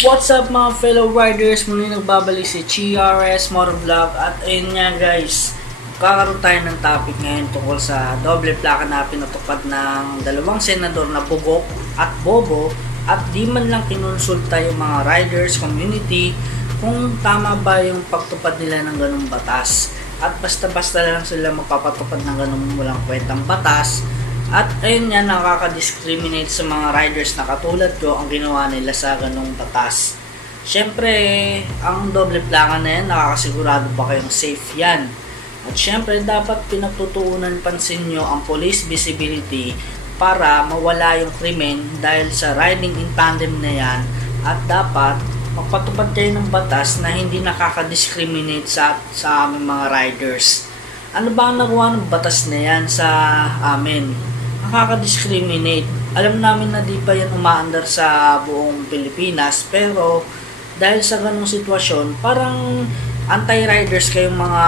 What's up mga fellow riders? Muli nagbabalik si CRS Motovlog at ayun nga guys, kakaroon tayo ng topic ngayon tungkol sa doble plaka na pinatupad ng dalawang senador na Bugok at Bobo at di man lang kinonsulta yung mga riders community kung tama ba yung pagtupad nila ng ganung batas at basta-basta lang sila magpapatupad ng ganung walang kwentang batas. At ayun nga, nakaka-discriminate sa mga riders na katulad ko ang ginawa nila sa ganong batas. Syempre, ang doble plaka na yan, nakakasigurado pa kayong safe yan. At syempre, dapat pinagtutuunan pansin nyo ang police visibility para mawala yung krimen dahil sa riding in tandem na yan. At dapat magpatupad kayo ng batas na hindi nakaka-discriminate sa aming mga riders. Ano ba ang nagawa ng batas na yan sa amin? Nakaka-discriminate. Alam namin na di pa yan umaandar sa buong Pilipinas, pero dahil sa ganong sitwasyon, parang anti-riders kayong mga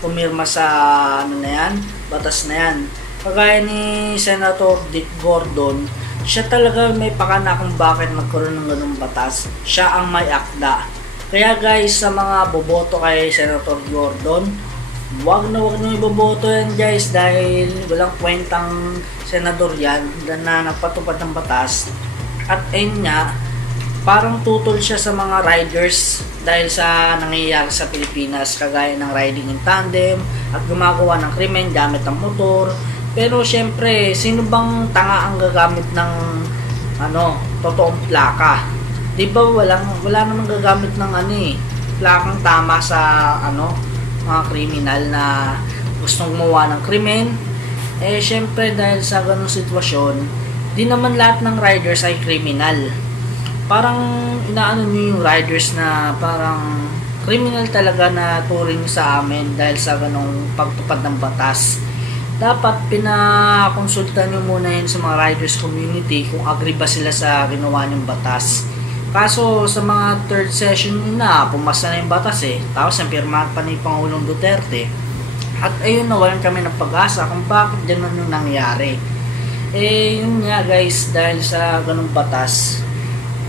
pumirma sa batas na yan. Kagaya ni Senator Dick Gordon, siya talaga may pakana kung bakit magkaroon ng ganong batas. Siya ang may akda. Kaya guys, sa mga boboto kay Senator Gordon, wag nyo iboboto yan guys dahil walang kwentang senador yan na nagpatupad ng batas. At ayun nga, parang tutol siya sa mga riders dahil sa nangyayari sa Pilipinas kagaya ng riding in tandem at gumagawa ng krimen gamit ang motor. Pero syempre, sino bang tanga ang gagamit ng totoong plaka? Di ba wala namang gagamit ng plakang tama sa mga kriminal na gustong gumawa ng krimen. Syempre dahil sa ganung sitwasyon, di naman lahat ng riders ay kriminal. Parang inaano nyo yung riders na parang kriminal talaga na turing sa amin dahil sa ganung pagtupad ng batas. Dapat pinakonsulta nyo muna yun sa mga riders community kung agree ba sila sa ginawa nyong batas. Kaso sa mga third session na, pumasa na yung batas tapos ang pirmahan pa ni Pangulong Duterte. At ayun, nawalan kami ng pag-asa kung bakit ganun yung nangyari. Yun nga guys, dahil sa ganung batas,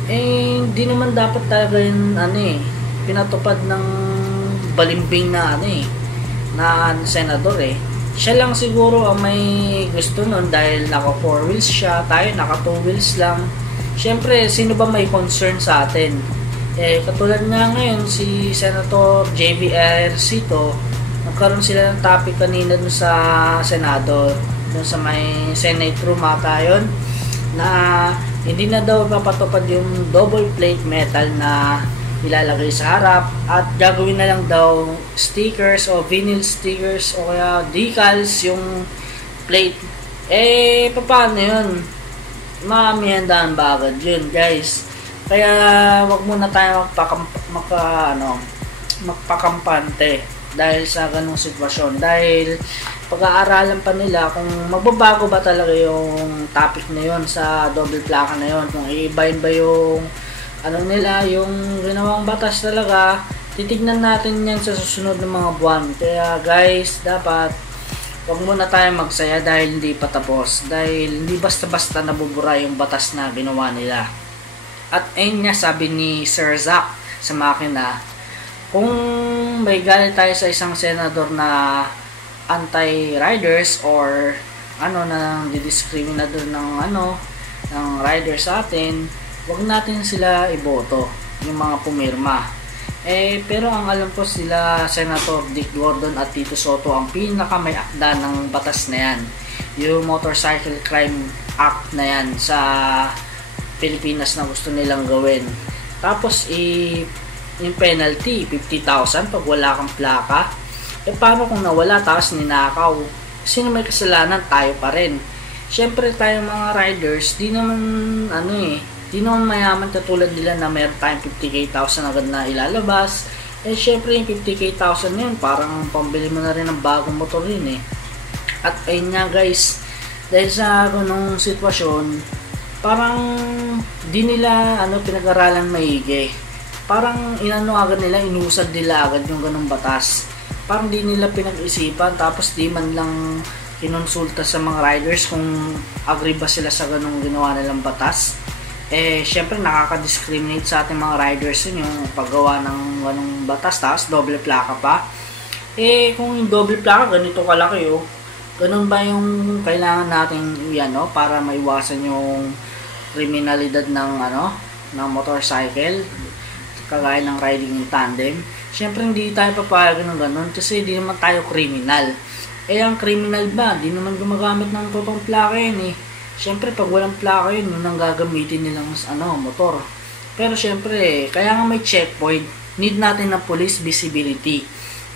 hindi naman dapat talaga yung pinatupad ng balimbing na na senador Siya lang siguro ang may gusto nun dahil naka 4 wheels siya, tayo naka 2 wheels lang. Siyempre, sino ba may concern sa atin? Katulad nga ngayon, si Senator J.B. Ejercito, nagkaroon sila ng topic kanina dun sa Senado, dun sa may Senate room ata yun, na hindi na daw papatupad yung double plate metal na ilalagay sa harap at gagawin na lang daw stickers o vinyl stickers o kaya decals yung plate. Paano yun? Mamihandaan ba agad yun guys? Kaya wag muna tayo magpakampante dahil sa ganung sitwasyon, dahil pag-aaralan pa nila kung magbabago ba talaga yung topic na yun sa double plaka na yun, kung iibahin ba yung nila, yung ginawang batas talaga. Titignan natin yan sa susunod ng mga buwan. Kaya guys, dapat wag muna tayo magsaya dahil hindi pa tapos, dahil hindi basta-basta nabubura yung batas na ginawa nila. At ayun nga, sabi ni Sir Zack sa makina, kung may galit tayo sa isang senador na anti-riders or na didiscriminador ng riders sa atin, wag natin sila iboto, yung mga pumirma. Pero ang alam ko, sila Senator Dick Gordon at Tito Soto ang pinaka may akda ng batas na yan, yung Motorcycle Crime Act na yan sa Pilipinas na gusto nilang gawin. Tapos yung penalty 50,000 pag wala kang plaka. Paano kung nawala tapos ninakaw? Sino may kasalanan? Tayo pa rin. Syempre tayo mga riders, di naman di naman mayaman katulad nila na meron tayong 50,000 agad na ilalabas. Syempre yung 50,000 yun, parang pambili mo na rin ng bagong motor yun At ayun nga guys, dahil sa ganung sitwasyon, parang di nila pinag-aralan maigi. Parang agad nila, inusad nila agad yung ganung batas. Parang di nila pinag-isipan, tapos di man lang kinonsulta sa mga riders kung agree ba sila sa ganung ginawa nilang batas. syempre nakaka-discriminate sa ating mga riders yun, yung paggawa ng ganong batas, tapos doble plaka pa. Kung yung doble plaka, ganito kalaki, ganun ba yung kailangan natin yan, para maiwasan yung kriminalidad ng, ng motorcycle, kagaya ng riding in tandem? Syempre, hindi tayo papayag ng ganun, kasi hindi naman tayo kriminal. Ang criminal ba? Di naman gumagamit ng totoong plaka yun. Siyempre, pag walang plaka yun ang gagamitin nilang motor. Pero siyempre, kaya nga may checkpoint, need natin ng police visibility.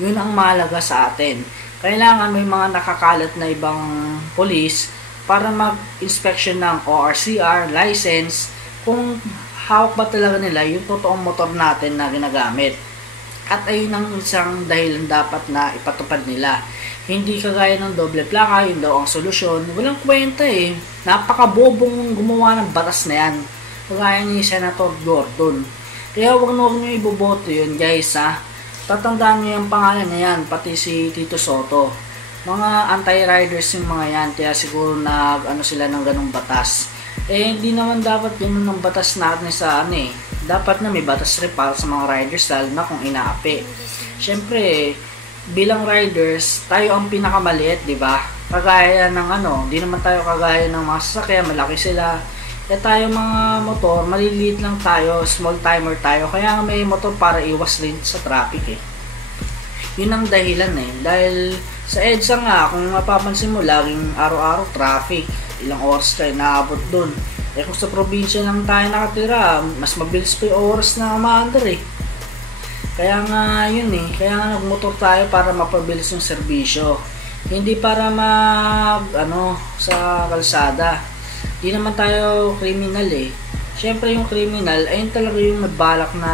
Yun ang mahalaga sa atin. Kailangan may mga nakakalat na ibang police para mag-inspection ng ORCR, license, kung hawak ba talaga nila yung totoong motor natin na ginagamit. At ayun ang isang dahilan dapat na ipatupad nila. Hindi kagaya ng doble plaka, yun daw ang solusyon. Walang kwenta Napakabobong gumawa ng batas na yan. Kagaya ni Senator Gordon. Kaya huwag nyo iboboto yun, guys, Tatandaan nyo yung pangalan na yan, pati si Tito Soto. Mga anti-riders yung mga yan, kaya siguro sila ng ganung batas. Hindi naman dapat ganun ng batas natin sa Dapat na may batas rin para sa mga riders, lalo na kung inaapi. Siyempre, bilang riders, tayo ang pinakamaliit, di ba? Kagaya ng di naman tayo kagaya ng mga sasakyan, malaki sila. Tayo mga motor, maliliit lang tayo, small timer tayo, kaya may motor para iwas rin sa traffic Yun ang dahilan dahil sa EDSA nga, kung mapapansin mo, laging araw-araw traffic, ilang oras tayo naabot dun. Kung sa probinsya lang tayo nakatira, mas mabilis pa yung oras na umaandar Kaya nga yun kaya nga nagmotor tayo para mapabilis yung serbisyo. Hindi para sa kalsada. Hindi naman tayo criminal Siyempre yung criminal, ayun talaga yung nagbalak na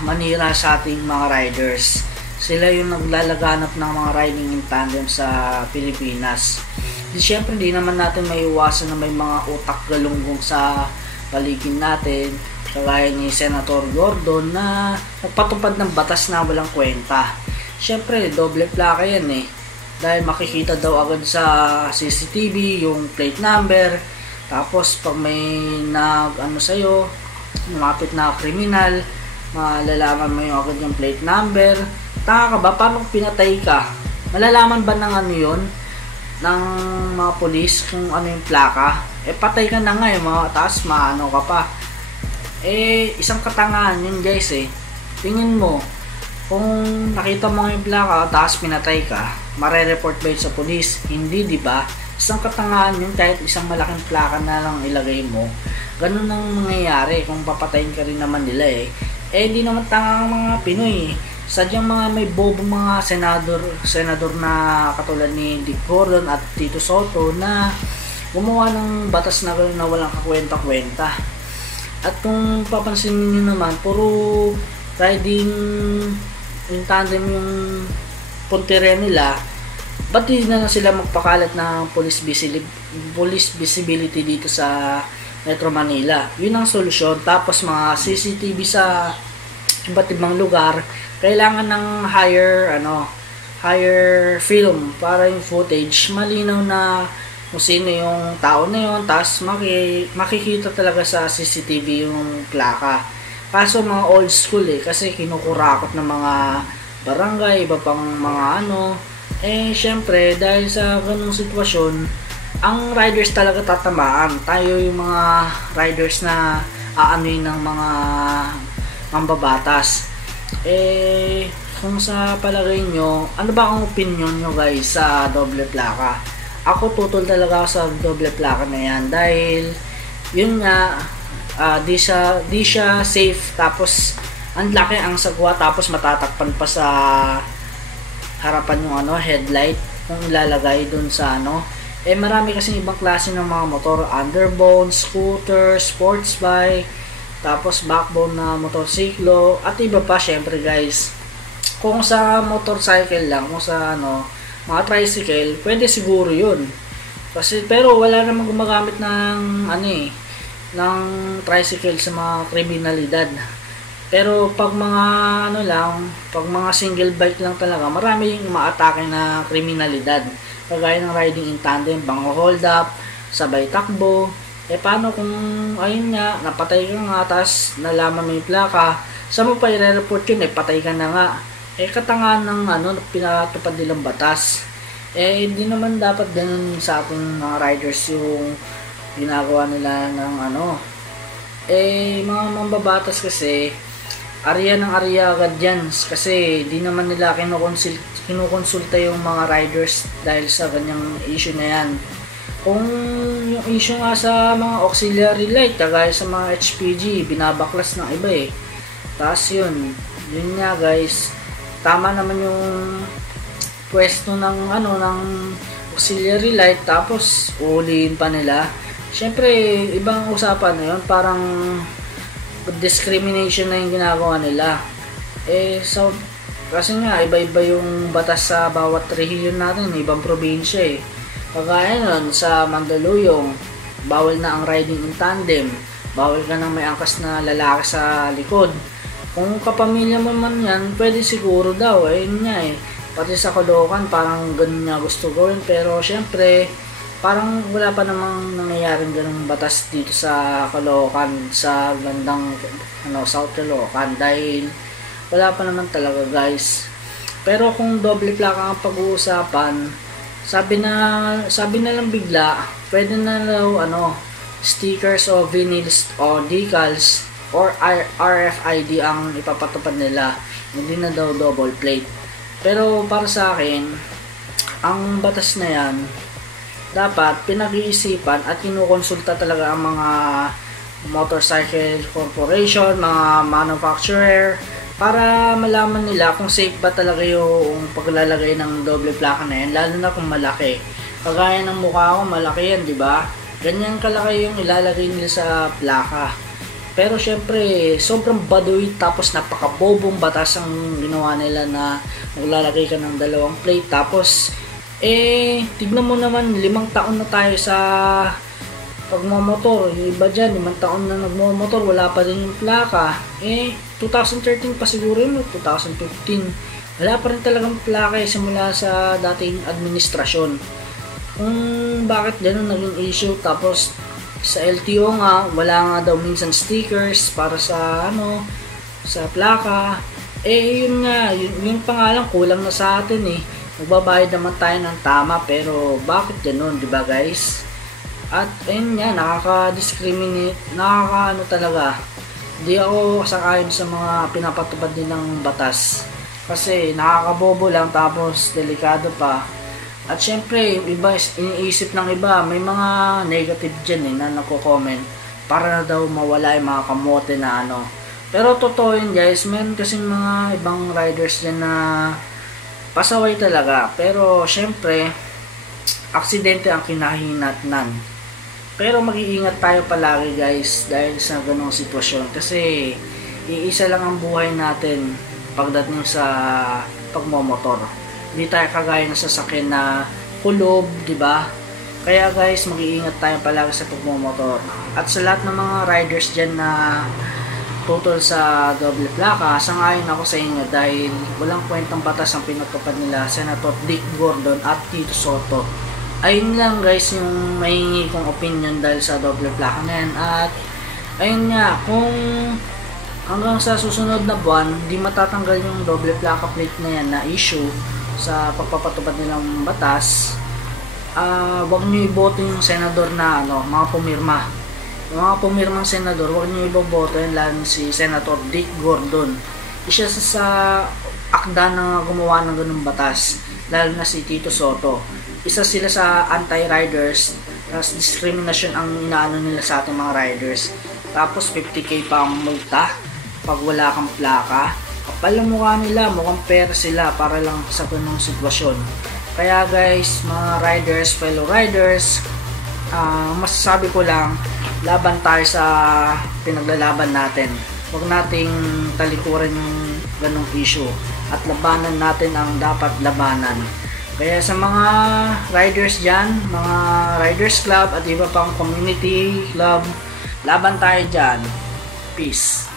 manira sa ating mga riders. Sila yung naglalaganap ng mga riding in tandem sa Pilipinas. Siyempre, hindi naman natin maiiwasan na may mga utak galunggong sa paligid natin, kagaya ni Senator Gordon na nagpatupad ng batas na walang kwenta. Siyempre, doble plaka yan dahil makikita daw agad sa CCTV yung plate number, tapos pag may sa'yo, lumapit na kriminal, malalaman mo yung agad yung plate number. Taka ka ba? Paano pinatay ka? Malalaman ba ng yun? Ng mga polis kung ano yung plaka? Patay ka na nga taas ka pa. Isang katangahan yun, guys Tingin mo, kung nakita mo yung plaka taas pinatay ka, mare-report ba yun sa polis? Hindi, di ba? Isang katangahan yun, kahit isang malaking plaka na lang ilagay mo. Ganun ang mangyayari kung papatayin ka rin naman nila Hindi naman tanga ang mga Pinoy Sadyang mga may bobo mga senador na katulad ni Dick Gordon at Tito Soto na gumawa ng batas na gano'n na walang kakwenta-kwenta. At kung papansin niyo naman, puro riding in tandem yung puntere nila, ba't di na sila magpakalat ng police visibility dito sa Metro Manila? Yun ang solusyon. Tapos mga CCTV sa iba't ibang lugar, kailangan ng higher film para yung footage malinaw na kung sino yung tao na yun, tapos makikita talaga sa CCTV yung plaka. Kaso mga old school kasi kinukurakot ng mga barangay, iba pang mga syempre dahil sa ganung sitwasyon, ang riders talaga tatamaan. Tayo yung mga riders na aanuin ng mga mambabatas. Kung sa palagay nyo, ano ba ang opinion nyo guys sa doble plaka? Ako tutol talaga sa doble plaka na yan dahil yun nga, di siya safe, tapos ang laki ang sagwa, tapos matatakpan pa sa harapan yung headlight kung ilalagay dun sa marami kasi ibang klase ng mga motor, underbone, scooter, sports bike, tapos backbone na motorsiklo, at iba pa syempre guys. Kung sa motorcycle lang, kung sa mga tricycle, pwede siguro yun. Kasi pero wala namang gumagamit ng ng tricycle sa mga kriminalidad. Pero pag mga pag mga single bike lang talaga, marami yung umaatake na kriminalidad. Kagaya ng riding in tandem, hold up, sabay takbo, Paano kung, ayun nga, napatay ka nga, tapos nalaman mo yung plaka, saan mo pa i-report yun, patay ka na nga. Katangahan ng pinatupad nilang batas. Hindi naman dapat ganun sa ating mga riders yung ginagawa nila ng mga mambabatas kasi, area ng area agad yan. Kasi di naman nila kinukonsulta yung mga riders dahil sa ganyang issue na yan. Kung yung issue nga sa mga auxiliary light, kagaya sa mga HPG, binabaklas ng iba Tapos yun nga guys, tama naman yung pwesto ng auxiliary light, tapos uhulihin pa nila. Syempre, ibang usapan na yun, parang discrimination na yung ginagawa nila. So, kasi nga, iba-iba yung batas sa bawat rehiyon natin, ibang probinsya Kagaya nun, sa Mandaluyong, bawal na ang riding in tandem, bawal ka nang may angkas na lalaki sa likod. Kung kapamilya mo man yan, pwede siguro daw, yun nga Pati sa Caloocan, parang ganun nga gusto gawin, pero syempre, parang wala pa namang nangyayaring ganung batas dito sa Caloocan, sa bandang South Caloocan, dahil wala pa naman talaga guys. Pero kung doble plaka ang pag-uusapan, sabi na lang bigla, pwede na daw stickers o vinyls o decals or RFID ang ipapatupad nila, hindi na daw double plate. Pero para sa akin, ang batas na yan dapat pinag-iisipan at kinukonsulta talaga ang mga motorcycle corporation, mga manufacturer, para malaman nila kung safe ba talaga yung paglalagay ng doble plaka na yan, lalo na kung malaki. Kagaya ng mukha ko, malaki yan, di ba? Ganyan kalaki yung ilalagay nila sa plaka. Pero syempre, sobrang baduy, tapos napakabobong batas ang ginawa nila na maglalagay ka ng dalawang plate. Tapos, tignan mo naman, 5 taon na tayo sa pagmamotor. Yung iba dyan, 5 taon na nagmamotor, wala pa rin yung plaka. 2013 pa siguro yun, 2015. Wala pa rin talagang plaka simula sa dating administrasyon. Kung bakit gano'n naging issue, tapos sa LTO nga, wala nga daw minsan stickers para sa sa plaka. Yun nga, yung pangalan kulang na sa atin Magbabayad naman tayo ng tama, pero bakit gano'n, di ba guys? At ayun nga, nakaka-discriminate, talaga. Hindi ako sangayon sa mga pinapatupad din ng batas. Kasi nakakabobo lang, tapos delikado pa. At syempre, yung iba, iniisip ng iba, may mga negative dyan na nagko-comment para na daw mawala yung mga kamote na Pero totoo yun guys, meron kasing mga ibang riders dyan na pasaway talaga. Pero syempre, aksidente ang kinahinatnan. Pero mag-iingat tayo palagi guys dahil sa ganong sitwasyon. Kasi iisa lang ang buhay natin pagdating sa pagmomotor. Hindi tayo kagaya ng sasakyan na kulob, di ba? Kaya guys, mag-iingat tayo palagi sa pagmomotor. At sa lahat ng mga riders dyan na tutol sa double plaka, sangayon ako sa inyo dahil walang kwentang batas ang pinatupad nila Senator Dick Gordon at Tito Soto. Ayun lang guys yung mahingi kong opinion dahil sa double plaka na yan. At ayun nga, kung hanggang sa susunod na buwan di matatanggal yung double plaka plate na yan na issue sa pagpapatupad nilang batas, wag nyo iboto yung senador na mga pumirma. Yung mga pumirmang senador, wag nyo iboboto yun, lalo si Senator Dick Gordon. Isa sa akda na gumawa ng ganung batas, lalo na si Tito Soto. Isa sila sa anti-riders, discrimination ang inaano nila sa ating mga riders. Tapos 50k pa ang multa pag wala kang plaka. Kapal ang mukha nila, mukhang pera sila para lang sa ganung sitwasyon. Kaya guys, mga riders, fellow riders, masasabi ko lang, laban tayo sa pinaglalaban natin. Huwag nating talikuran yung ganung issue at labanan natin ang dapat labanan. Kaya sa mga riders dyan, mga riders club at iba pang community club, laban tayo dyan. Peace.